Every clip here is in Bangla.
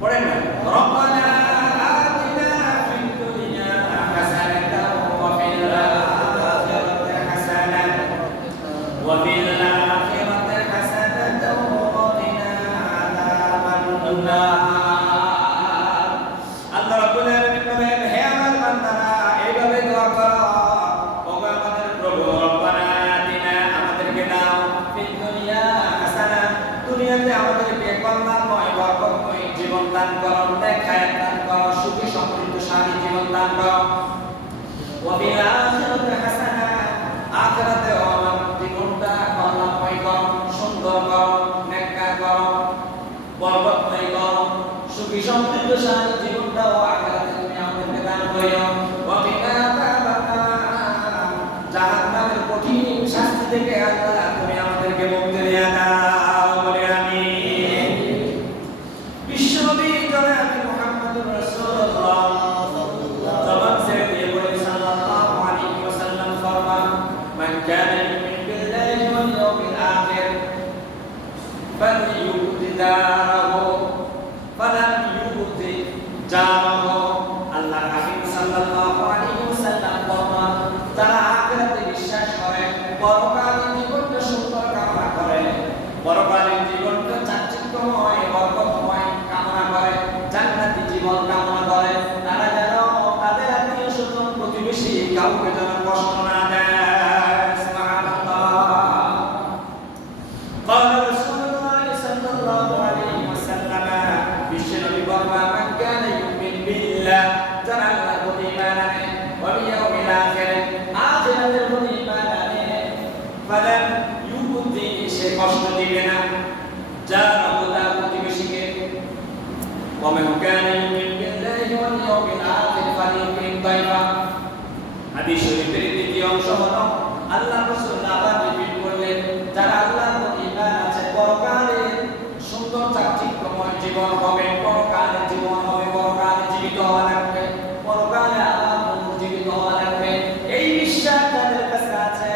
পড়েন না, রব্বানা আতিনা ফিদ দুনিয়া হাসানাতাও ওয়া ফিল আখিরাতি হাসানাতাও ওয়া ফিল আখিরাতি হাসানাতাও ওয়া কিনা আযাবান নার। আল্লাহ রাব্বুল আলামিন বলেন, হে আমার বান্দারা এইভাবে দোয়া করো, ওগো আমাদের প্রভু, রব্বানা আতিনা, আমাদেরকে দাও, ফিদ দুনিয়া হাসানা, দুনিয়াতে আমাদেরকে কল্যাণময় বরকতময় জীবন দান করো, নেখায়াত দান করো, সুখী সমৃদ্ধশালী জীবন দান করো, ওয়া ফিল আখিরাতি হাসানা, আখিরাতেও আমার জীবনটা কল্যাণময় করো, সুন্দর করো, নেককার করো, বরকতময় করো, সুখী সমৃদ্ধশালী জীবনটাও আখিরাতে তুমি আমাদেরকে দান করো, ওয়া কিনা আযাবান নার, জাহান্নামের কঠিন শাস্তি থেকে আল্লাহ তুমি আমাদেরকে মুক্তি দিয়ে দাও, বলে আমিন। বিশ্বনবী জনাব মুহাম্মদুর রাসূলুল্লাহ জবান ছেড়ে দিয়ে বলেন সাল্লাল্লাহু আলাইহি ওয়াসাল্লাম ফরমান, মান কানা ইউমিনু বিল্লাহি ওয়াল ইয়াউমিল আখির ফালইউতি দারাহু ফালাম ইউতি জারাহু। আল্লাহর হাবিব সাল্লাল্লাহু আলাইহি ওয়াসাল্লাম ফরমান, যারা আখিরাতে বিশ্বাস করে, পরকালীন জীবনটা সুন্দর কামনা করে, পরকালীন জীবনটা চাকচিক্যময় বরকতময় কামনা করে, জান্নাতি জীবন কামনা করে, তারা যেন তাদের আত্মীয় স্বজন প্রতিবেশী কাউকে যেন কষ্ট না দেয়। সুবহানাল্লাহ। قال رسول الله صلى الله عليه وسلم, বিশ্বনবী বলেন, মান কানা ইউমিনু বিল্লাহ, যারা আল্লাহর প্রতি ঈমান আনে, ওয়াল ইয়াউমিল আখির, আখিরাতের প্রতি ঈমান আনে, ফালাম ইউতি, সে কষ্ট দিবে না, জারাহু, তার প্রতিবেশীকে, ওয়া মান কানা ইউমিনু বিল্লাহি ওয়াল ইয়াউমিল আখির ফালিউকরিম দাইফা। হাদিস শরীফের দ্বিতীয় অংশ হলো, আল্লাহ রাসূল আবার রিপিট করলেন, যারা আল্লাহর প্রতি ঈমান আছে, পরকালে সুন্দর চাকচিক্যময় জীবন হবে, পরকালে জীবন হবে, পরকালে জীবিত হওয়া লাগবে, পরকালে আল্লাহর জন্য জীবিত হওয়া লাগবে, এই বিশ্বাস যাদের কাছে আছে,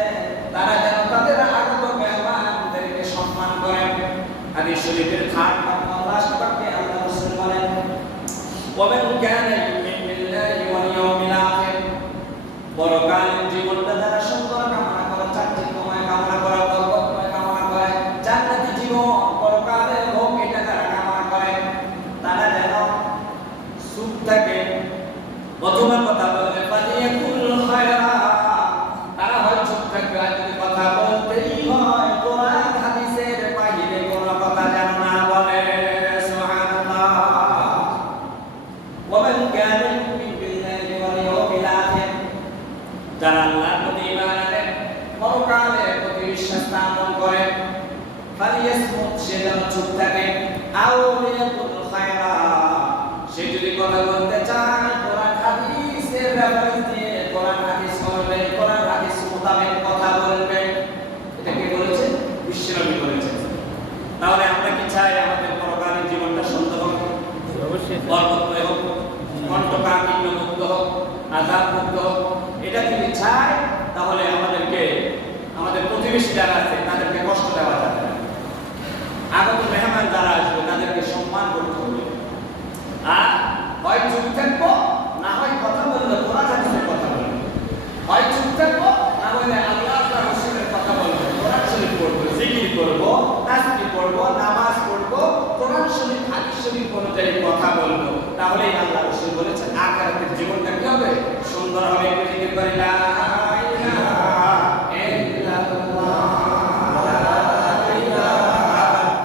তারা যেন তাদের আগত মেহমানদেরকে সম্মান করেন। হাদিস শরীফের 8 নম্বর রাষ্ট্রবাক্যে আল্লাহ রাসূল বলেন, ওয়া মান কানা ইউমিনু বিল্লাহি ওয়াল ইয়াউমিল আখির, পরকালীন জীবনটা যারা সুন্দর কামনা করে, চাকচিক্যময় কামনা করে, বরকতময় কামনা করে, জান্নাতি জীবন পরকালে হোক, এটা যারা কামনা করে, তারা যেন সুখ থাকে, অথবা কথা বলবে ফালিয়াকুল খায়রা, তারা হয় চুপ থাকবে, আর যদি কথা বলতেই হয় কোরআন হাদিসের বাইরে কোনো কথা যেন না বলে। সুবহানাল্লাহ। ওয়া মান কানা ইউমিনু বিল্লাহি ওয়াল ইয়াউমিল আখির, যারা আল্লাহর প্রতি ঈমান আনে, পরকালের প্রতি বিশ্বাস স্থাপন করে, ফালিয়াসমুত, সে যেন চুপ থাকে, আও লিয়াকুল খায়রা, সে যদি কথা বলতে চায় কোরআন হাদিসের রেফারেন্স দিয়ে কোরআন হাদিস বলবে, কোরআন হাদিস মোতাবেক কথা বলবে। এটা কে বলেছে? বিশ্বনবী বলেছেন। তাহলে আমরা কি চাই আমাদের পরকালীন জীবনটা সুন্দর হোক, অবশ্যই বরকতময় হোক, কণ্ঠকাঠিন্য মুক্ত হোক, আযাব মুক্ত হোক? এটা যদি চাই তাহলে আমাদেরকে আমাদের প্রতিবেশী যারা আছে তাদেরকে কষ্ট দেওয়া যাবে না, আগত মেহমান যারা আসবে তাদেরকে সম্মান করতে হবে, আর হয় চুপ থাকবো, না হয় কথা বললে কোরআন হাদিসের কথা বলবো, হয় চুপ থাকবো, না হলে আল্লাহ তাআলার রাসূলের কথা বলবো, কোরআন শরীফ পড়বো, জিকির করবো, তাসবিহ পড়বো, নামাজ পড়বো, কোরআন শরীফ হাদিস শরীফ অনুযায়ী কথা বলবো। তাহলেই আল্লাহ রাসূল বলেছেন আখিরাতের জীবনটা কি হবে? সুন্দর হবে। জিকির করি লা ইলাহা ইল্লাল্লাহ, লা ইলাহা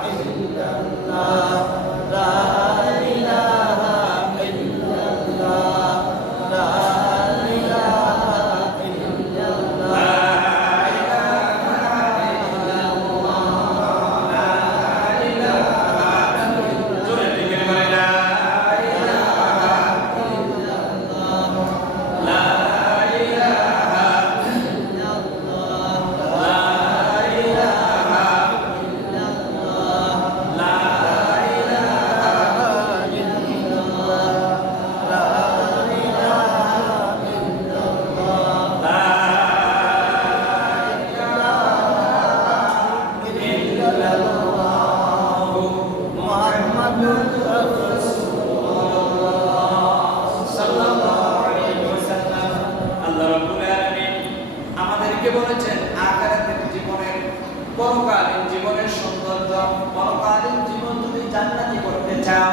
ইল্লাল্লাহ, লা ইলাহা ইল্লাল্লাহ, লা ইলাহা ইল্লাল্লাহ, লা ইলাহা ইল্লাল্লাহ, লা ইলাহা ইল্লাল্লাহ। জোরে জিকির করি লা ইলাহা ইল্লাল্লাহ, লা ইলাহা চাও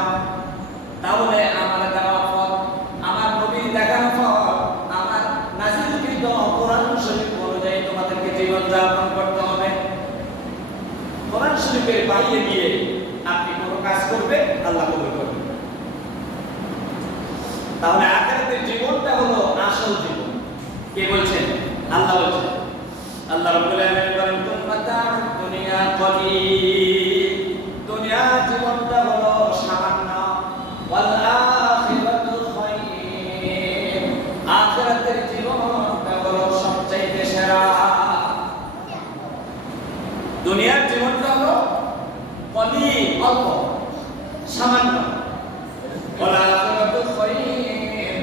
তাহলে আমার দেওয়া পথ, আমার নবীর দেখানো পথ, আমার নাযিলকৃত কোরআন শরীফ অনুযায়ী তোমাদেরকে জীবন যাপন করতে হবে। কোরআন শরীফের বাইরে গিয়ে আপনি কোনো কাজ করবে আল্লাহ কবুল করবে। তাহলে আখিরাতের জীবনটা হলো আসল জীবন। কে বলছেন? আল্লাহ বলছেন। আল্লাহ রাব্বুল আলামিন বলেন তুমাতা'উদ দুনিয়া কলিল, দুনিয়ার জীবনটা হলো সামান্য, ওয়াল আখিরাতু খায়র, আখিরাতের জীবনটা হলো সবচেয়ে সেরা। দুনিয়ার জীবনটা হলো কলিল, অল্প, সামান্য, ওয়াল আখিরাতু খায়র,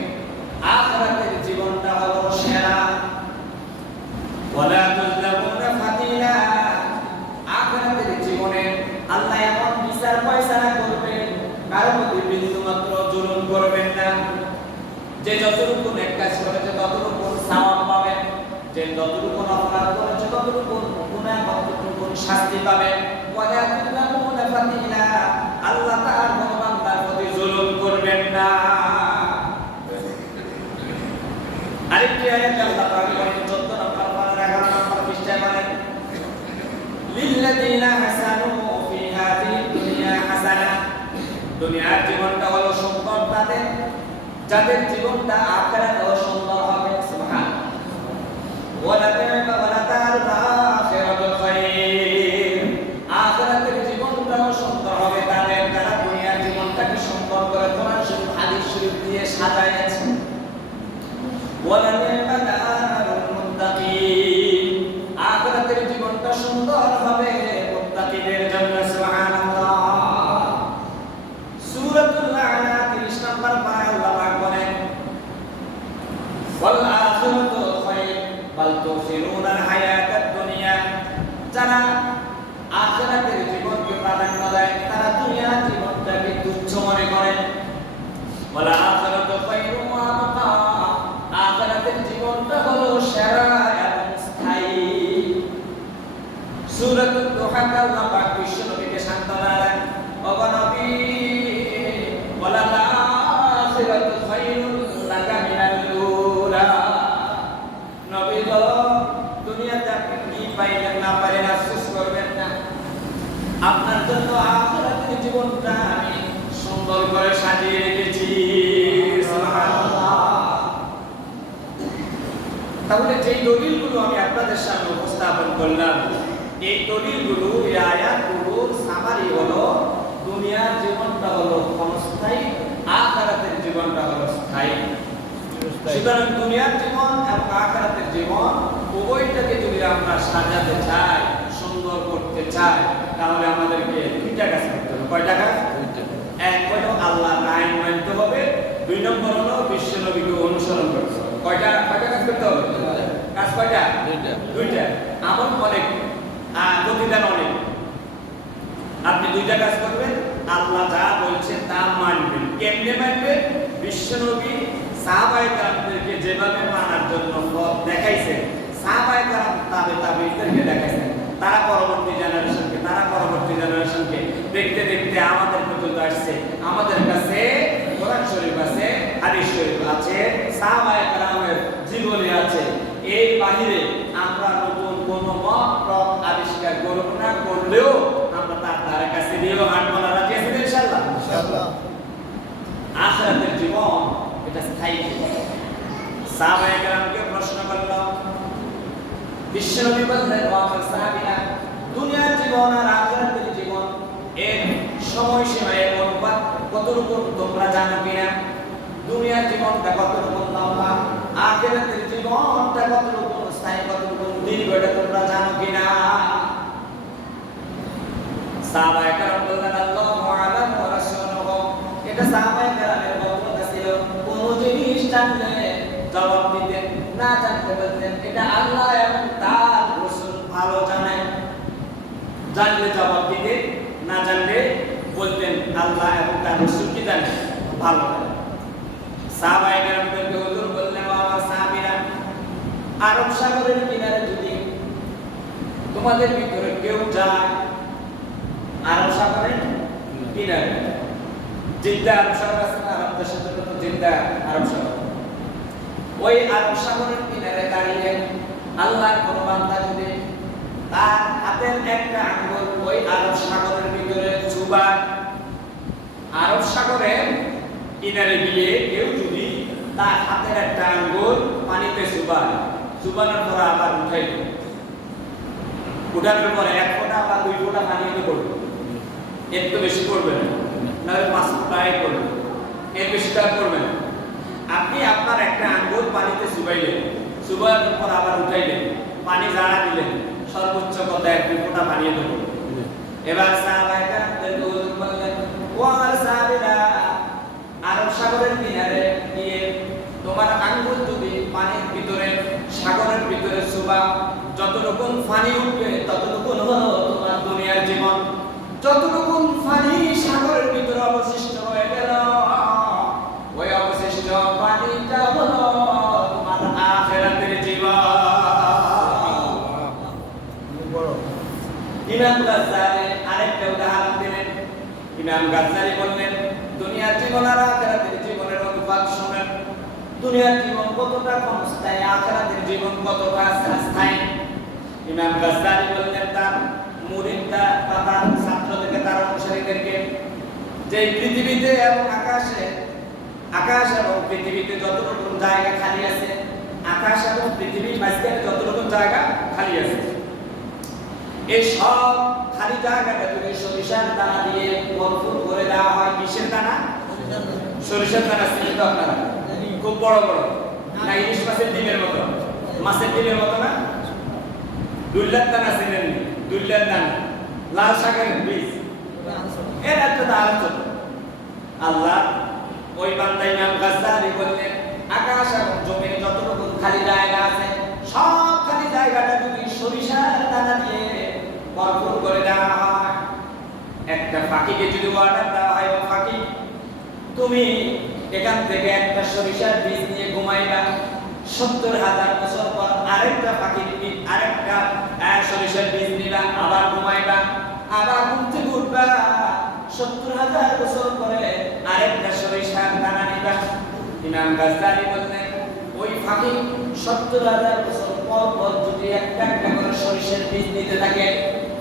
আখিরাতের জীবনটা হলো সেরা। ওয়ালা তুযলামুনা ফাতিলা, আখিরাতের জীবনে আল্লাহ এমন বিচার ফয়সালা করবেন, কারো প্রতি বিন্দুমাত্র জুলুম করবেন না। যে যতটুকু নেক কাজ করেছে ততটুকু সওয়াব পাবেন, যে যতটুকু অপরাধ করেছে ততটুকু গুনাহ, ততটুকু শাস্তি পাবেন। ওয়ালা তুযলামুনা ফাতিলা, আল্লাহ তাআলা কোন বান্দার প্রতি জুলুম করবেন না। আরেকটি আয়াত আল্লাহ পাক বলেন 14 নম্বর পারা 11 নম্বর পৃষ্ঠায় বলেন লিল্লাযিনা হাসানু ফি হাযিহি দুনিয়া হাসানা, দুনিয়ার জীবনটা হলো সুন্দর তাদের, যাদের জীবনটা আখিরাতেও সুন্দর হবে। সুবহানাল্লাহ। ওয়ালা দারুল আখিরাতু খায়র, আখিরাতের জীবনটাও সুন্দর হবে তাদের, যারা দুনিয়ার জীবনটাকে সুন্দর করে কোরআন শরীফ হাদিস শরীফ দিয়ে সাজাইছে। ওয়ালা দারুল মুত্তাকিন, আখিরাতের জীবনটা সুন্দর হবে মুত্তাকিদের জন্য। সুবহানাল্লাহ। সূরাতুল আ'লা 30 নম্বর পারা আল্লাহ পাক বলেন ওয়াল আখিরাতু খায়র বাল তুসিরুনাল হায়াতাদ দুনিয়া, যারা আখিরাতের জীবনকে প্রাধান্য দেয় তারা দুনিয়ার জীবনটাকে তুচ্ছ মনে করে। ওয়াল আখিরাতু খায়রুম ওয়া আবকা, আখিরাতের জীবনটা হলো সেরা এবং স্থায়ী। সূরাতুদ দুহা আল্লাহ পাক বিশ্ব নবীকে সান্ত্বনা দেন, ওগো নবী ওয়ালা আখিরাতু খায়রুন লাকা মিনাল উলা, নবী গো দুনিয়াতে আপনি কি পাইলেন না পাইলেন আফসোস করবেন না, আপনার জন্য আখিরাতের জীবনটা আমি সুন্দর করে সাজিয়ে রেখেছি। সুবহানাল্লাহ। তাহলে যেই দলিলগুলো আমি আপনাদের সামনে উপস্থাপন করলাম, এই দলিলগুলো, এই আয়াতগুলোর সামারি হলো দুনিয়ার জীবনটা হলো ক্ষণস্থায়ী, আখিরাতের জীবনটা হলো স্থায়ী। সুতরাং দুনিয়ার জীবন এবং আখিরাতের জীবন উভয়টাকে যদি আমরা সাজাতে চাই, সুন্দর করতে চাই, তাহলে আমাদেরকে দুইটা কাজ করতে হবে। কয়টা কাজ? এক হলো আল্লাহর আইন মানতে হবে, 2 নম্বর হলো বিশ্ব নবীকে অনুসরণ করতে হবে। কয়টা কাজ করতে হবে? কাজ কয়টা? দুইটা। আমল অনেক, প্রতিদান অনেক। আপনি দুইটা কাজ করবেন, আল্লাহ যা বলছেন তা মানবেন। কেমনে মানবেন? বিশ্ব নবী সাহাবায়ে কেরামদেরকে যেভাবে মানার জন্য পথ দেখাইছেন, সাহাবায়ে কেরাম তাবেঈদেরকে দেখাইছেন, তারা পরবর্তী জেনারেশনকে দেখতে দেখতে আমাদের পর্যন্ত আসছে। আমাদের কাছে কোরআন শরীফ আছে, হাদিস শরীফ আছে, সাহাবায়ে কেরামের জীবনী আছে। এই বাহিরে আমরা নতুন কোন মত আবিষ্কার করব না, করলেও আমরা তার কাছে দিয়েও হাঁটবো না। রাজি আছেন ইনশাআল্লাহ? ইনশাআল্লাহ। আখিরাতের জীবন এটা স্থায়ী জীবন। সাহাবায়ে কেরামকে প্রশ্ন করল, বিশ্বনবী বললেন ওয়া সাহাবীরা, দুনিয়ার জীবন আর আখিরাতের জীবন এর সময়সীমা, এর অনুপাত কতটুকু তোমরা জানো কিনা? দুনিয়ার জীবনটা কতটুকু লম্বা, আখিরাতের জীবনটা কতটুকু স্থায়ী, কতটুকু দীর্ঘ, এটা তোমরা জানো কিনা? সাহাবায়ে কেরাম বললেন আল্লাহু আ'লাম ওয়া রাসূলুহু, এটা সাহাবায়ে কেরামের বক্তব্য ছিল। কোন জিনিস জানলে জবাব দিতেন, না জানতে বলতেন এটা আল্লাহ এবং তার রাসূল ভালো জানেন। জানলে জবাব দিতেন, না জানলে বলতেন আল্লাহ এবং তার রাসূল কি জানেন, ভালো জানেন। সাহাবায়ে কেরামদেরকে হুজুর বললেন, আমার সাহাবীরা, আরব সাগরের কিনারে যদি তোমাদের ভিতরে কেউ যায়, আরব সাগরের কিনারে জিদ্দা আরব সাগর আছে না, আরব দেশের জন্য তো জিদ্দা আরব সাগর। ওই আরব সাগরের কিনারে দাঁড়িয়ে আল্লাহর কোন বান্দা যদি তার হাতের একটা আঙ্গুল ওই আরব সাগরের ভিতরে চুবায়, আরব সাগরের কিনারে গিয়ে কেউ যদি তার হাতের একটা আঙ্গুল পানিতে চুবায়, চুবানোর পর আবার উঠাইল, উঠানোর পরে 1 ফোঁটা বা 2 ফোঁটা পানিতে করবে, এর তো বেশি করবে না, নাহলে 5 ফোঁটাই করবে, এর বেশিটা করবে না। আপনি আপনার একটা আঙ্গুল পানিতে চুবাইলেন, চুবানোর পর আবার উঠাইলেন, পানি জাড়া দিলেন, সর্বোচ্চ কত 1-2 ফোঁটা পানিয়ে দেবো। এবার সাহাবায়ে হুজুর বললেন, ও আমার সাহাবীরা, আরব সাগরের কিনারে গিয়ে তোমার আঙ্গুল যদি পানির ভিতরে, সাগরের ভিতরে চুবা, যতটুকু পানি উঠবে ততটুকু হলো তোমার দুনিয়ার জীবন। যতটুকু পানি সাগরের ভিতরে অবশিষ্ট হয়ে গেল, ওই অবশিষ্ট পানিটা হলো তোমার আখিরাতের জীবন। ইমাম গাজ্জালি আরেকটা উদাহরণ দিলেন। ইমাম গাজ্জালি বললেন, দুনিয়ার জীবন আর আখিরাতের জীবনের অনুপাত শুনেন। দুনিয়ার জীবন কতটা ক্ষণস্থায়ী, আখিরাতের জীবন কতটা স্থায়ী। ইমাম গাজ্জালি বললেন তার মুরিদরা বা তার ছাত্রদেরকে, তার অনুসারীদেরকে, যে পৃথিবীতে এবং আকাশে, আকাশ এবং পৃথিবীতে যতটুকু জায়গা খালি আছে, আকাশ এবং পৃথিবীর মাঝখানে যতটুকু জায়গা খালি আছে, এই সব খালি জায়গাটা যদি সরিষার দানা দিয়ে ভরপুর করে দেওয়া হয়। কিসের দানা? সরিষার দানা। চিনি তো আপনারা? খুব বড় বড় না, ইলিশ মাছের ডিমের মতো, মাছের ডিমের মতো না? দুল্লার দানা চিনেন? দুল্লার দানা, লাল শাকের বীজ, এর একটা দানা ছোট। আল্লাহ ওই বান্দা ইমাম গাজ্জালি বললেন, আকাশ এবং জমিনে যতটুকু খালি জায়গা আছে, সব খালি জায়গাটা যদি সরিষার দানা দিয়ে ভরপুর করে দেওয়া হয়, একটা পাখিকে যদি অর্ডার দেওয়া হয়, ও পাখি তুমি এখান থেকে একটা সরিষার বীজ নিয়ে ঘুমাইবা, 70,000 বছর পর আরেকটা পাখি আরেকটা সরিষার বীজ নিবা, আবার ঘুমাইবা, আবার ঘুম থেকে উঠবা, 70,000 বছর পরে আরেকটা সরিষার দানা নিবা। ইমাম গাজ্জালি বললেন, ওই পাখি 70,000 বছর পর পর যদি একটা একটা করে সরিষার বীজ নিতে থাকে,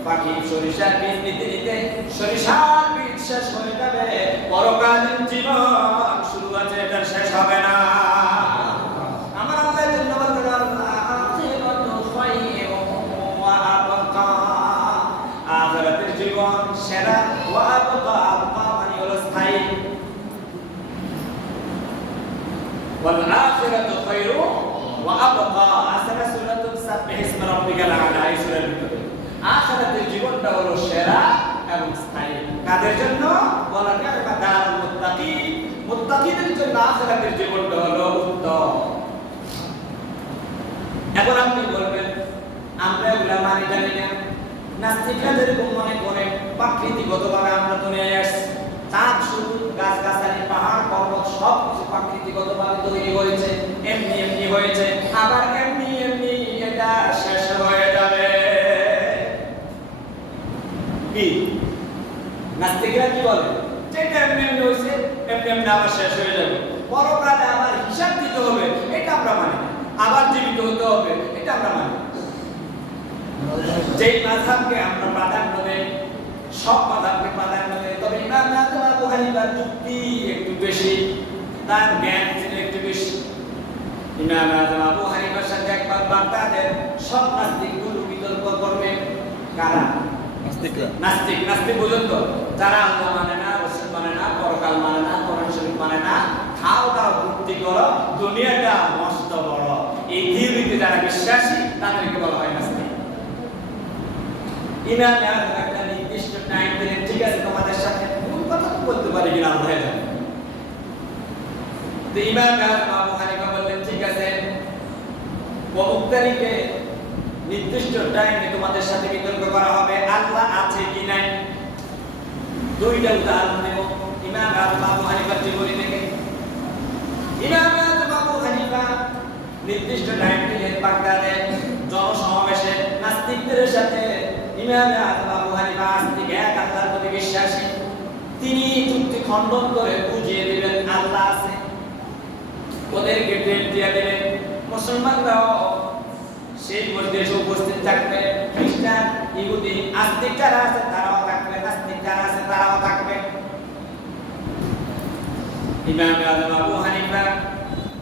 পাখি সরিষার বীজ নিতে নিতে সরিষার বীজ শেষ হয়ে যাবে, পরকালীন জীবন শুরু আছে, এটা শেষ হবে না। আমার আল্লাহর জন্য বললেন, আখিরাতু খায়রুন ওয়া আবকা, আখিরাতের জীবন সেরা, ওয়া আবকা, আবকা মানে হলো স্থায়ী। ওয়াল আখিরাতু খায়রুন ওয়া আবকা, আসরা সূরাতুল সাব্বিহ ইসমা রাব্বিকাল আ'লা, এই সূরার ভিতরে আখিরাতের জীবনটা হলো সেরা এবং স্থায়ী। কাদের জন্য? বলা যায় দারুল মুত্তাকিন, মুত্তাকিদের জন্য আখিরাতের জীবনটা হলো উত্তম। এখন আপনি বলবেন, আমরা এগুলা মানি জানি না। নাস্তিকরা যেরকম মনে করে প্রাকৃতিকগতভাবে আমরা দুনিয়ায় আসছি, চাঁদ সূর্য গাছগাছালি পাহাড় পর্বত সব কিছু প্রাকৃতিকগতভাবে তৈরি হয়েছে, এমনি এমনি হয়েছে, আবার এমনি এমনি এটা শেষ হয়ে যাবে। কি নাস্তিকরা কি বলে? যেটা এমনি এমনি হয়েছে এমনি এমনি আবার শেষ হয়ে যাবে, পরকালে আবার হিসাব দিতে হবে, এটা আমরা মানি না। আবার জীবিত হতে হবে, এটা আমরা মানি। যেই মাযহাবকে আমরা প্রাধান্য দেই, সব মাযহাবকে প্রাধান্য দেই, তবে ইমাম আবু হানিফার যুক্তি একটু বেশি, তার জ্ঞান ছিল একটু বেশি। ইমাম আবু হানিফার সাথে একবার বাগদাদের সব নাস্তিকগুলো বিতর্ক করবে। কারা? নাস্তিক। নাস্তিক পর্যন্ত যারা আল্লাহ মানে না, রাসূল মানে না, পরকাল মানে না, কোরআন শরীফ মানে না, খাও দাও ভক্তি করো, দুনিয়াটা মস্ত বড়, এই থিওরিতে যারা বিশ্বাসী তাদেরকে বলা হয় নাস্তিক। ইমাম একটা নির্দিষ্ট টাইম দিলেন, ঠিক আছে তোমাদের সাথে মূল কথা বলতে পারি কিনা আল্লাহ জানে। তো ইমাম আবু হানিফা বললেন, ঠিক আছে অমুক তারিখে নির্দিষ্ট টাইমে তোমাদের সাথে বিতর্ক করা হবে, আল্লাহ আছে কি নাই। দুইটা উদাহরণ দেব ইমাম আবু হানিফার জীবনী থেকে। ইমাম আবু হানিফা নির্দিষ্ট টাইম দিলেন বাগদাদে জনসমাবেশে নাস্তিকদের সাথে। ইমাম আবু হানিফা আস্তিক, এক আল্লাহর প্রতি বিশ্বাসী। তিনি যুক্তি খণ্ডন করে বুঝিয়ে দিবেন আল্লাহ আছে, ওদেরকে ডেট দিয়ে দিলেন। মুসলমানরাও সেই মজলিসে উপস্থিত থাকবে, খ্রিস্টান, ইহুদি, আস্তিক যারা আছে তারাও থাকবে, নাস্তিক যারা আছে তারাও থাকবে। ইমাম আযম আবু হানিফা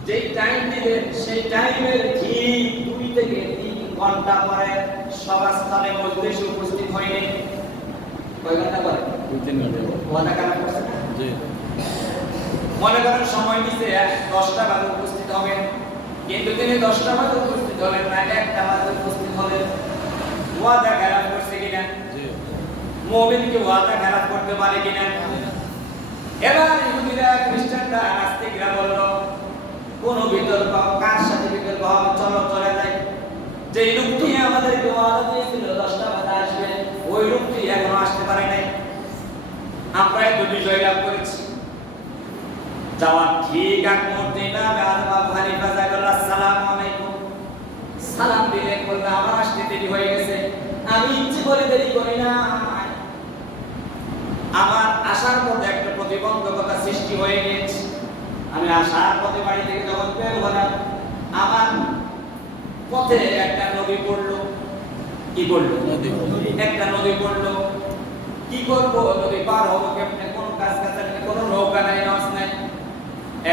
যেই টাইম দিলেন সেই টাইমের ঠিক 2 থেকে 3 ঘন্টা পরে সভাস্থলে মজলিসে উপস্থিত হয়নি। কয় ঘন্টা পরে? 2-3 ঘন্টা। ওয়াদা কারা করছে না? জি। মনে করেন সময় দিছে 10টা বাজে উপস্থিত হবেন, কিন্তু তিনি 10টা বাজে উপস্থিত হলেন না, 1টা বাজে উপস্থিত হলেন। ওয়াদা খেলাপ করছে কিনা? জি। মুমিন কি ওয়াদা খেলাপ করতে পারে কিনা? এবার ইহুদিরা, খ্রিস্টানরা, নাস্তিকরা বলল কোন বিতর্ক, কার সাথে বিতর্ক হবে, চলো চলে যাই। যে লোকটি আমাদেরকে ওয়াদা দিয়েছিল 10টা বাজে আসবে, ওই লোকটি এখনো আসতে পারে নাই, আমরাই তো বিজয় লাভ করেছি। যাওয়ার ঠিক এক মুহূর্তে ইমাম আযম আবু হানিফা বললেন আসসালামু আলাইকুম, সালাম দিলেন, বললেন আমার আসতে দেরি হয়ে গেছে, আমি ইচ্ছে করে দেরি করি না, আমার আসার পথে একটা প্রতিবন্ধকতা সৃষ্টি হয়ে গেছে। আমি আসার পথে বাড়ি থেকে যখন বের হলাম, আমার পথে একটা নদী পড়লো। কি পড়লো? নদী। একটা নদী পড়লো। কি করব, নদী পার হবো কেমনে? কোন কাজ কাছারি, কোন নৌকা নাই, লঞ্চ নাই।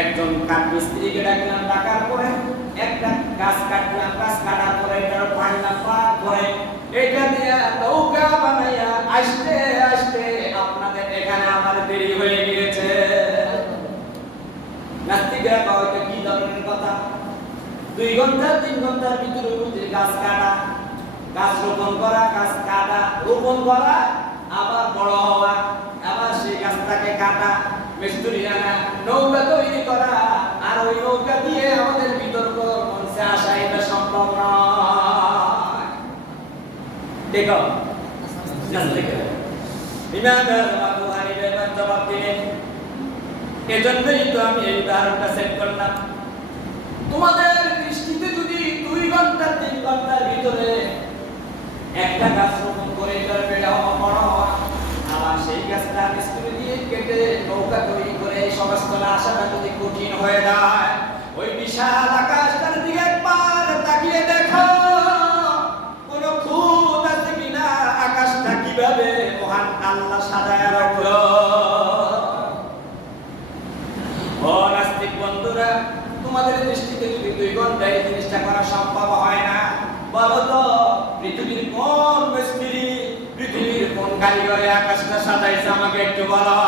একজন কাঠ মিস্ত্রিকে ডাকলাম, ডাকার পরে একটা গাছ কাটলাম, গাছ কাটার পরে এটার পাড়লাম, পাড়ার পরে এটা দিয়ে নৌকা বানাইয়া আসতে আসতে আপনাদের এখানে আমার দেরি হয়ে গিয়েছে। নাস্তিকরা কয় কি ধরনের কথা? 2 ঘন্টা 3 ঘন্টার ভিতরে গাছ কাটা, গাছ রোপণ করা, গাছ কাটা, রোপণ করা, আবার বড় হওয়া, আবার সেই গাছটাকে কাটা, মিস্ত্রি আনা, নৌকা তৈরি করা, আর ওই নৌকা দিয়ে আমাদের বিতর্ক মঞ্চে আসা এটা সম্ভব নয়। দেখো ইমাম আবু হানিফা জবাব দিলেন, এজন্যই তো আমি এই উদাহরণটা সেট করলাম। তোমাদের দৃষ্টিতে যদি 2 ঘন্টা 3 ঘন্টার ভিতরে একটা গাছ রোপণ করে এটার বেড়া হওয়া, বড় হওয়া, আবার সেই গাছটা মিস্ত্রি দিয়ে কেটে নৌকা তৈরি করে সভাস্থলে আসাটা যদি কঠিন হয়ে যায়, ওই বিশাল আকাশটার দিকে একবার তাকিয়ে দেখো, কোন খুঁত আছে কিনা, আকাশটা কিভাবে মহান আল্লাহ সাজায় রাখলো। ও নাস্তিক বন্ধুরা, তোমাদের দৃষ্টিতে যদি 2 ঘন্টায় এই জিনিসটা করা সম্ভব হয় না, বলো তো পৃথিবীর কোন মিস্ত্রি, পৃথিবীর কোন কারিগরে আকাশটা সাজাইছে আমাকে একটু বলো।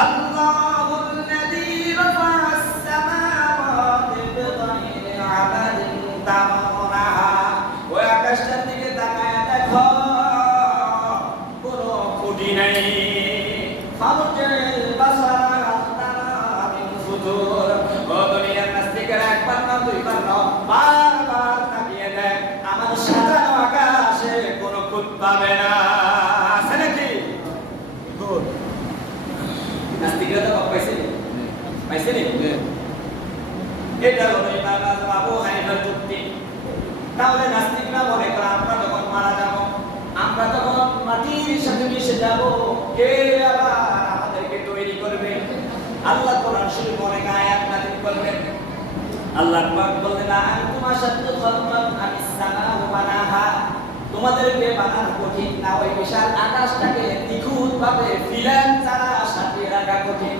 আল্লাহুল্লাযী রাফা'আস সামাওয়াতি বিগাইরি আমাদিন তারাউনাহা, ওই আকাশটার দিকে তাকায় দেখো, কোনো খুঁটি নাই। ফারজিল বাসারা তারা মিন ফুতুর, ও দুনিয়ার নাস্তিকেরা একবার না 2 বার না, বারবার তাকিয়ে দেখ, আমার সাজানো আকাশে কোনো খুঁত পাবে না। আছে নাকি? গুড। নাস্তিকরা তো পাইছে, পাইছে নি? এটা হলো ইমাম আযম আবু হানিফার যুক্তি। তাহলে নাস্তিকরা মনে করে আমরা যখন মারা যাব, আমরা তখন মাটির সাথে মিশে যাব, কে আবার আমাদেরকে তৈরি করবে? আল্লাহ কোরআন শরীফে অনেক আয়াত নাযিল করবেন। আল্লাহ পাক বলেন, আনতুম আশাদ্দু খালকান আমিস সামাউ বানাহা, তোমাদেরকে বানানো কঠিন না ওই বিশাল আকাশটাকে নিখুঁতভাবে ফিলান ছাড়া সাজিয়ে রাখা কঠিন?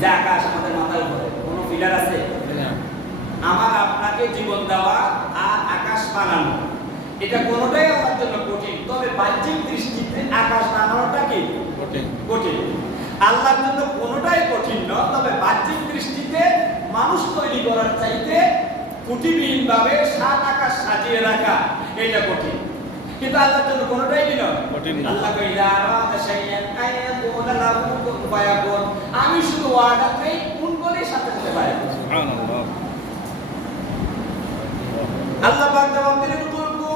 যে আকাশ আমাদের মাথার উপরে, কোনো ফিলার আছে? আমার আপনাকে জীবন দেওয়া আর আকাশ বানানো, এটা কোনোটাই আমার জন্য কঠিন। তবে বাহ্যিক দৃষ্টিতে আকাশ বানানোটা কি কঠিন? আল্লাহর জন্য কোনোটাই কঠিন নয়, তবে বাহ্যিক দৃষ্টিতে মানুষ তৈরি করার চাইতে কুটিবিহীন ভাবে 7 আকাশ সাজিয়ে রাখা এটা কঠিন। কিন্তু আল্লাহর জন্য কোনোটাই কি নয় কঠিন। আল্লাহ কইলা আরাদা শাইআন আয়াকুনা লাহু কুন ফায়াকুন, আমি শুধু ওয়াদাতেই কুন বলে সাথে সাথে ফায়াকুন। সুবহানাল্লাহ। আল্লাহ পাক জবাব দিলেন, কুনু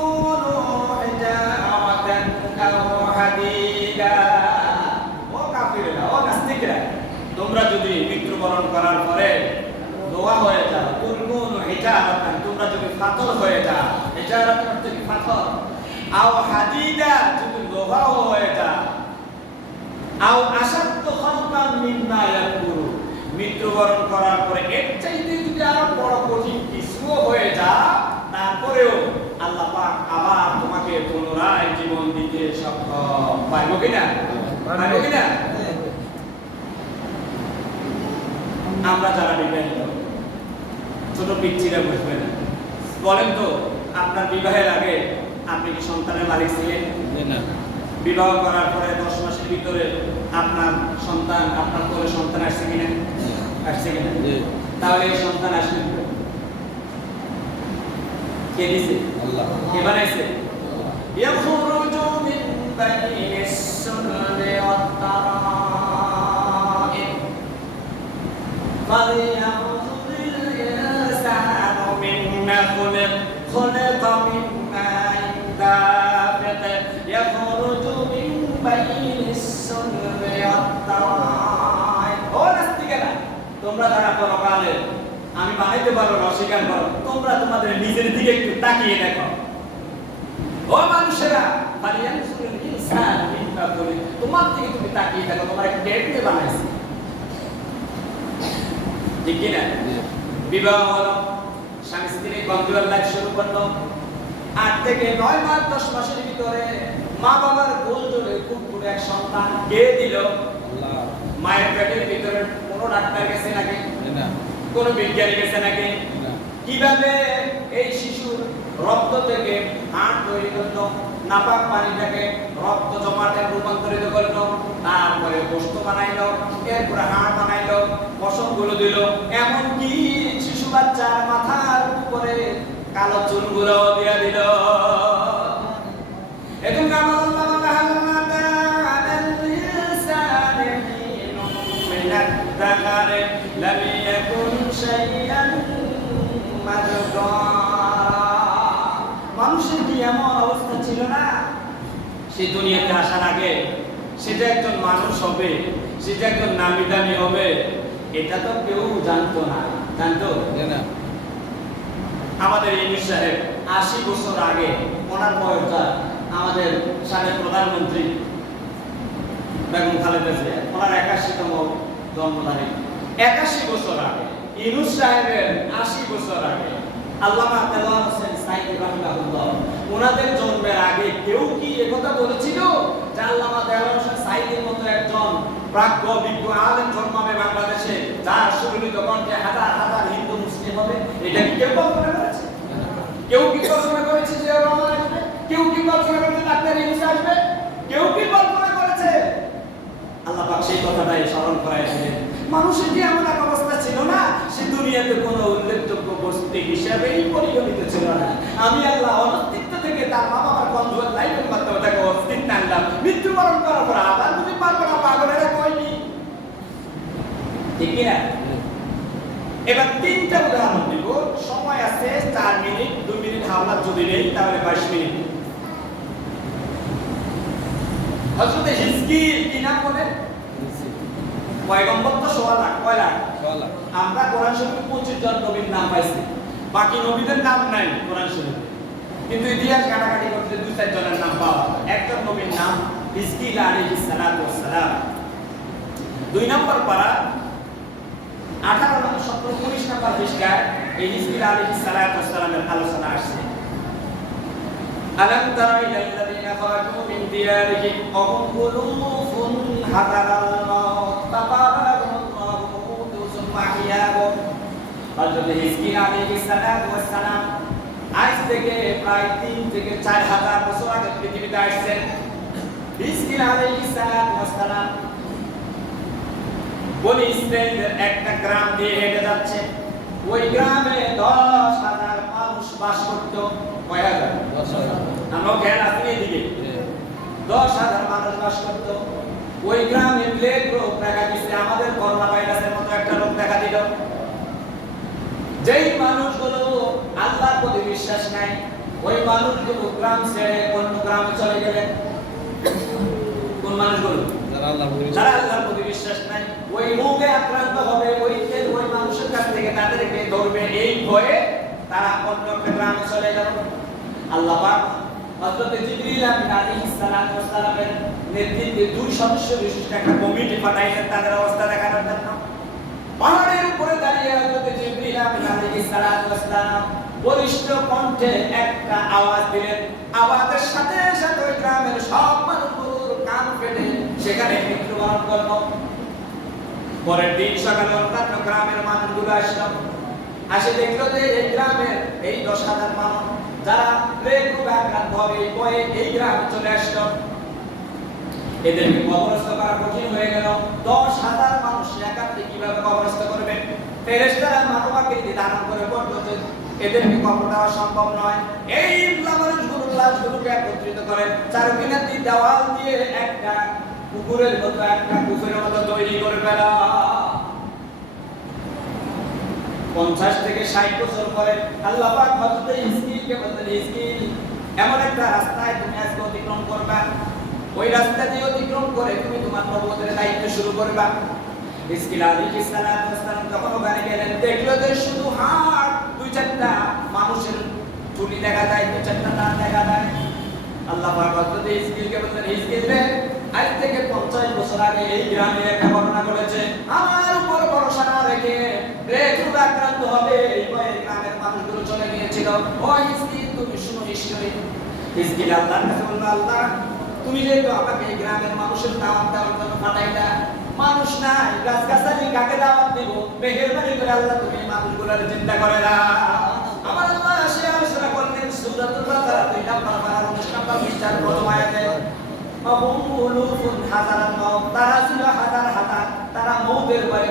হিজারাতান আও হাদিদা। ও কাফিররা, ও নাস্তিকরা, তোমরা যদি মৃত্যুবরণ করার পরে দোয়া হয়ে যাও, কুনু হিজারাতান, তোমরা যদি পাথর হয়ে যাও, হিজারাতান অর্থ কি পাথর, আও হাদিদা যদি লোহ বড় হয়ে যায়, আও আসাদ্দ খালকান মিম্মা ইয়াকুরু, মৃত্যুবরণ করার পরে এর চাইতে যদি আরো বড় কঠিন কিছু হয়ে যায়, তারপরেও আল্লাহ পাক আবার তোমাকে পুনরায় জীবন দিতে সক্ষম। পারবো কিনা? পারবো কিনা? আমরা যারা বিবাহিত, ছোট পিচ্চিরা বুঝবে না, বলেন তো আপনার বিবাহের আগে আপনি কি সন্তানের মালিক ছিলেন? না। বিবাহ করার পরে 10 মাসের ভিতরে আপনার সন্তান, আপনার কোলে সন্তান আসছে কিনা? আসছে কিনা? তাহলে এই সন্তান আসবে কে দিছে? আল্লাহ। কে বানাইছে? ইয়াখরুজু মিন বাইনিস সুলবি ওয়াত তারাইব ফালিয়ানজুরিল ইনসানু মিম্মা খুলিক খুলিকা মিন মাইন দাফিক ইয়াখরুজু মিন বাইনিস সুলবি ওয়াত তারাইব। ও নাস্তিকেরা, তোমরা যারা পরকালে আমি বানাইতে পারো না, অস্বীকার করো, তোমরা তোমাদের নিজের দিকে একটু তাকিয়ে দেখো। ও মানুষেরা, ফালিয়ানজুরিল ইনসানু মিম্মা খুলিক, তোমার দিকে তুমি তাকিয়ে দেখো, তোমার একটা কে বানাইছে। ঠিক কি না? বিবাহ হলো, স্বামী স্ত্রী বন্ধুর লাইফ শুরু করলো, 8 থেকে 9 মাস 10 মাসের ভিতরে মা বাবার গোল জোরে খুব করে এক সন্তান কে দিল? আল্লাহ। মায়ের পেটের ভিতরে কোনো ডাক্তার গেছে নাকি? না। কোনো বিজ্ঞানী গেছে নাকি? না। কিভাবে এই শিশুর রক্ত থেকে হাড় তৈরি করলো, নাপাক পানিটাকে রক্ত জমাটে রূপান্তরিত করলো, তারপরে গোশত বানাইলো, এরপরে হাড় বানাইলো, পশমগুলো দিল, এমনকি শিশু বাচ্চার মাথার উপরে কালো চুলগুলো দিয়ে দিল। এখন মানুষের কি এমন অবস্থা ছিল না? সে দুনিয়াতে আসার আগে সেটা একজন মানুষ হবে, সেটা একজন নামি দামি হবে, এটা তো কেউ জানতো না। জানতো না? আমাদের ইউনূস সাহেব 80 বছর আগে, ওনার বয়সটা আমাদের সাবেক প্রধানমন্ত্রী বেগম খালেদা জিয়া, ওনার 81তম জন্মতারিখ। 81 বছর আগে, ইউনূস সাহেবের 80 বছর আগে, আল্লামা দেওয়ান হোসেন সাইদি রাহিমাহুল্লাহ, ওনাদের জন্মের আগে কেউ কি একথা বলেছিল যে আল্লামা দেওয়ান হোসেন সাইদির মতো একজন প্রাজ্ঞ বিজ্ঞ আলেম জন্মাবে বাংলাদেশে, যার সুরলিত কণ্ঠে হাজার হাজার হিন্দু মুসলিম হবে? এটা কি কেউ কল্পনা করেছে? কেউ কি কল্পনা করেছে যে রহমান আসবে? কেউ কি কল্পনা করেছে ডাক্তার ইউনূস আসবে? কেউ কি কল্পনা করেছে? আল্লাহ পাক সেই কথাটাই স্মরণ করাইছিলেন। মানুষের কি এমন এক অবস্থা ছিল না? সে দুনিয়াতে কোনো উল্লেখযোগ্য বস্তু হিসাবেই পরিগণিত ছিল না। আমি আল্লাহ অনস্তিত্ব থেকে তার মা বাবার বন্ধুর লাইফের মাধ্যমে তাকে অস্তিত্ব আনলাম। মৃত্যুবরণ করার পর আবার বুঝতে পারবো না, পাগলেরা কয়নি? ঠিক কিনা? এবার 3টা উদাহরণ দিব, সময় আছে 4 মিনিট, 2 মিনিট হাওলা যদি নেই তাহলে 22 মিনিট। হযরত হিজকিল কি নাম বলেন? পয়গম্বর তো 16 লাখ, কয় লাখ? 16 লাখ। আমরা কোরআন শরীফে 25 জন নবীর নাম পাইছি, বাকি নবীদের নাম নাই কোরআন শরীফে, কিন্তু ইতিহাস ঘাটাঘাটি করতে 2-4 জনের নাম পাওয়া যায়। একজন নবীর নাম হিজকিল আলাইহিস সালাতু ওয়াস সালাম। 2 নম্বর পারা 18, 17, 19 নম্বর পৃষ্ঠায় এই হিজকিল আলাইহিস সালাতু ওয়াস সালামের আলোচনা আসছে। আলাম তারা ইলাল্লাযীনা খারাজু মিন দিয়ারিহিম ওয়া হুম কুলুফুন হাদারাল মাউত তাবারাকাল্লাহু মুউতু সুম্মা আহইয়াহুম। হযরত হিজকিল আলাইহিস সালাতু ওয়াস সালাম আজ থেকে প্রায় 3 থেকে 4000 বছর আগে পৃথিবীতে আসছেন। হিজকিল আলাইহিস সালাতু ওয়াস সালাম বনি ইসরাঈলের একটা গ্রাম দিয়ে হেঁটে যাচ্ছে। ওই গ্রামে 10,000 মানুষ বাস করত। কয় হাজার? 10,000। আমরা জ্ঞান আছে এদিকে। 10,000 মানুষ বাস করত। ওই গ্রামে প্লেগ রোগ দেখা দিচ্ছে, আমাদের করোনা ভাইরাসের মতো একটা রোগ দেখা দিল। যেই মানুষগুলো আল্লাহর প্রতি বিশ্বাস নাই, ওই মানুষগুলো গ্রাম ছেড়ে অন্য গ্রামে চলে গেলেন। কোন মানুষগুলো? যারা আল্লাহর প্রতি বিশ্বাস নাই, ওই রোগে আক্রান্ত হবে, ওই মানুষের কাছ থেকে তাদেরকে ধরবে, এই ভয়ে তারা অন্য একটা গ্রামে চলে গেল। আল্লাহ পাক হযরত জিবরিল আলাইহিস সালামের নেতৃত্বে 2 সদস্য বিশিষ্ট একটা কমিটি পাঠাইলেন তাদের অবস্থা দেখানোর জন্য। পাহাড়ের উপরে দাঁড়িয়ে হযরত জিবরিল আলাইহিস সালাম বলিষ্ঠ কণ্ঠে একটা আওয়াজ দিলেন। আওয়াজের সাথে সাথে ওই গ্রামের সব মানুষগুলোর কান ফেটে সেখানে মৃত্যুবরণ করলো। পরের দিন সকালে অন্যান্য গ্রামের মানুষগুলো আসলো, আসে দেখলো যে এই গ্রামের এই 10,000 মানুষ যারা প্লেগ রোগে আক্রান্ত হবে এই ভয়ে এই গ্রামে চলে আসলো। এদেরকে কবরস্থ করা কঠিন হয়ে গেল। 10,000 মানুষ একান্তে কিভাবে কবরস্থ করবে? ফেরেশতারা মানব আকৃতি ধারণ করে বলল যে এদেরকে কবর দেওয়া সম্ভব নয়। এই মানুষগুলোর লাশগুলোকে একত্রিত করে চারকিনাতি দেওয়াল দিয়ে একটা পুকুরের মতো একটা পুকুরের মতো তৈরি করে ফেলা। 50 থেকে 60 বছর পরে আল্লাহ পাক হযরত ইসমাঈলকে বললেন, ইসমাঈল এমন একটা রাস্তায় তুমি আজকে অতিক্রম করবা, ওই রাস্তা দিয়ে অতিক্রম করে তুমি তোমার নবুয়তের দায়িত্ব শুরু করবা। ইসমাঈল আলাইহিস সালাম যখন ওখানে গেলেন দেখলো যে শুধু হাড়, 2-4টা মানুষের চুলি দেখা যায়, 2-4টা দাঁত দেখা যায়। আল্লাহ পাক হযরত ইসমাঈলকে বললেন, ইসমাঈল রে আজ থেকে 50 বছর আগে এই গ্রামে একটা ঘটনা ঘটেছে, আমার উপর ভরসা না রেখে প্লেগ আক্রান্ত হবে এই ভয়ে গ্রামের মানুষগুলো চলে গিয়েছিল। ও ইসমাঈল তুমি শুনো নিশ্চয়ই। ইসমাঈল আল্লাহর কাছে বলল, আল্লাহ তুমি যেহেতু আমাকে এই গ্রামের মানুষের দাওয়াত দেওয়ার জন্য পাঠাইলা, মানুষ নাই গাছগাছালি কাকে দাওয়াত দিব? মেহেরবানি করে আল্লাহ তুমি এই মানুষগুলোর চিন্তা করে না। আমার আল্লাহ সে আলোচনা করলেন সূরাতুল বাকারা 2 নম্বর 19 নম্বর পৃষ্ঠার প্রথম আয়াতে, মাবুলুফুন হাজারান মাউত, তারা ছিল হাজার হাজার, তারা মৌতের ভয়ে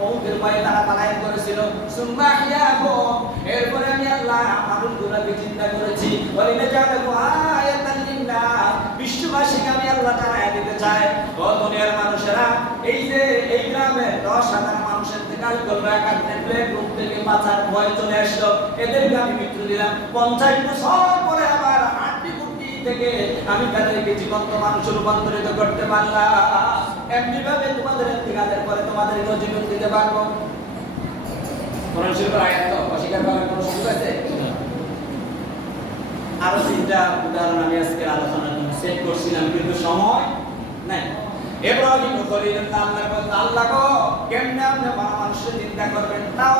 মৌতের ভয়ে তারা পলায়ন করেছিল। সুম্মা হিয়াহুম, এরপরে আমি আল্লাহ মানুষগুলোকে চিন্তা করেছি, ওয়ালিনা জাআলাহু আয়াতান লিন-নাস, বিশ্ববাসীকে আমি আল্লাহ জানায়া দিতে চাই, ও দুনিয়ার মানুষেরা এই যে এই গ্রামে 10,000 মানুষের ইন্তেকাল করলো, একান্তে প্লেগ রোগ থেকে বাঁচার ভয় চলে আসলো, এদেরকে আমি মৃত্যু দিলাম। 50 বছর পরে আবার থেকে আমি তাদেরকে জীবন্ত মানুষে রূপান্তরিত করতে পারলাম। এমনি ভাবে তোমাদের ইন্তেকালের পরে তোমাদেরকে জীবন দিতে পারবো। কোরআন শরীফের আয়াত তো অস্বীকার করার কোনো সুযোগ আছে? আরো 3টা উদাহরণ আমি আজকে আলোচনার জন্য সেট করছিলাম কিন্তু সময় নাই। ইব্রাহিম খলিলুল্লাহ আল্লাহ বলতে, আল্লাহ গো কেমনে আপনি মানুষের চিন্তা করবেন? তাও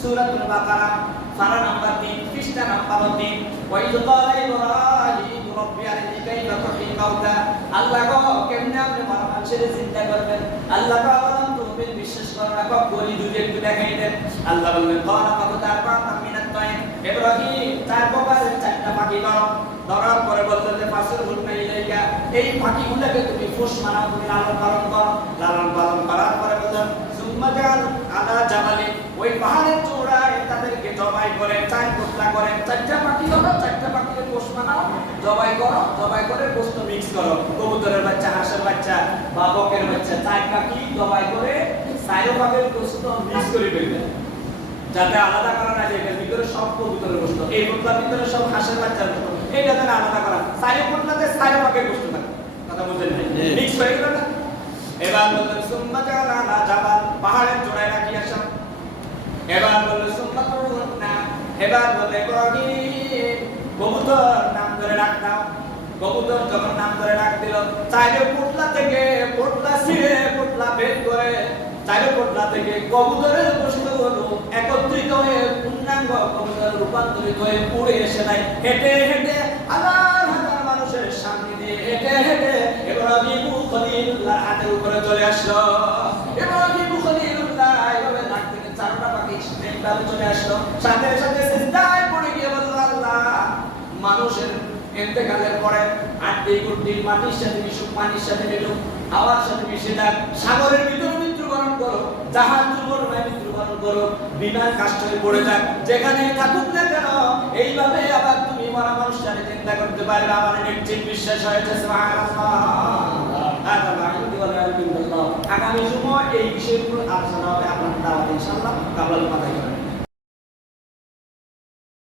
সূরাতুল বাকারা পারা নাম্বার 3 পৃষ্ঠা নাম্বার 3, ওয়া ইয ক্বালা ইব্রাহিম রব্বি আরিনি কাইফা তুহয়িল মাউতা, আল্লাহ গো কেমনে আপনি মানুষের চিন্তা করবেন? আল্লাহ গো বলেন তুমি বিশ্বাস করো না, বলি যদি একটু দেখাই দেন। আল্লাহ বললেন, ক্বালা ফাকুতারবা মিনাত তাইর, ইব্রাহিম 4 প্রকারের 4টা পাখি করো। ধরার পরে বললেন যে ফাসুল হুন্না ইলাইকা, এই পাখিগুলোকে তুমি পোষ মানাও, তুমি লালন পালন করো। লালন পালন করার পরে বললেন সুম্মা জাল আলা জাবালি, ওই পাহাড়ের চূড়ায় তাদেরকে জবাই করে 4 টুকরা করে 4টা পাখি করো, 4টা পাখিকে পোষ মানাও, জবাই করো, জবাই করে গোশত মিক্স করো, কবুতরের বাচ্চা, হাঁসের বাচ্চা বা বকের বাচ্চা 4 পাখি জবাই করে 4 ভাগের গোশত মিক্স করে ফেলবেন, যাতে আলাদা করা না যায়। এর ভিতরে সব কবুতরের গোশত, এই পোটলার ভিতরে সব হাঁসের বাচ্চার গোশত, এটা যেন আলাদা করা, 4 পোটলাতে 4 ভাগের গোশত থাকে। কথা বুঝলেন? মিক্স হয়ে গেল না? এবার বললেন সুম্মা জাল আলা জাবাল, পাহাড়ের চূড়ায় রাখি আসো। এবার বললেন সুম্মা তুরুন্না, এবার বললে ইব্রাহিম কবুতর নাম ধরে ডাক দাও। কবুতর যখন নাম ধরে ডাক দিল, 4 পোটলা থেকে পোটলা ছিঁড়ে পোটলা বের করে 4 পোটলা থেকে কবুতরের গোশতগুলো একত্রিত হয়ে পূর্ণাঙ্গ কবুতরে রূপান্তরিত হয়ে পুড়ে এসে নাই হেঁটে হেঁটে হাজার হাজার মানুষের সামনে দিয়ে হেঁটে হেঁটে ইব্রাহিম খলিলুল্লাহর হাতের উপরে চলে আসলো। ইব্রাহিম খলিলুল্লাহ এইভাবে ডাক দিলে 4টা পাখি একবারে চলে আসলো, সাথে সাথে সিজদায় পড়ে গিয়ে বলল, আল্লাহ মানুষের ইন্তেকালের পরে আটটি গুটি মাটির সাথে মিশুক, পানির সাথে মিলুক, হাওয়ার সাথে মিশে যাক, সাগরের ভিতরে মৃত্যুবরণ করো, জাহাজ দুর্ঘটনায় মৃত্যুবরণ করো, বিমান কাষ্ট হয়ে পড়ে যাক, যেখানে থাকুক না কেন এইভাবে আবার তুমি মরা মানুষটাকে চিন্তা করতে পারবে। আমার নিশ্চিত বিশ্বাস হয়েছে। আগামী সময় এই বিষয়গুলো আলোচনা হবে আপনার দাওয়াতে ইনশাআল্লাহ। কাবলাল মাথায়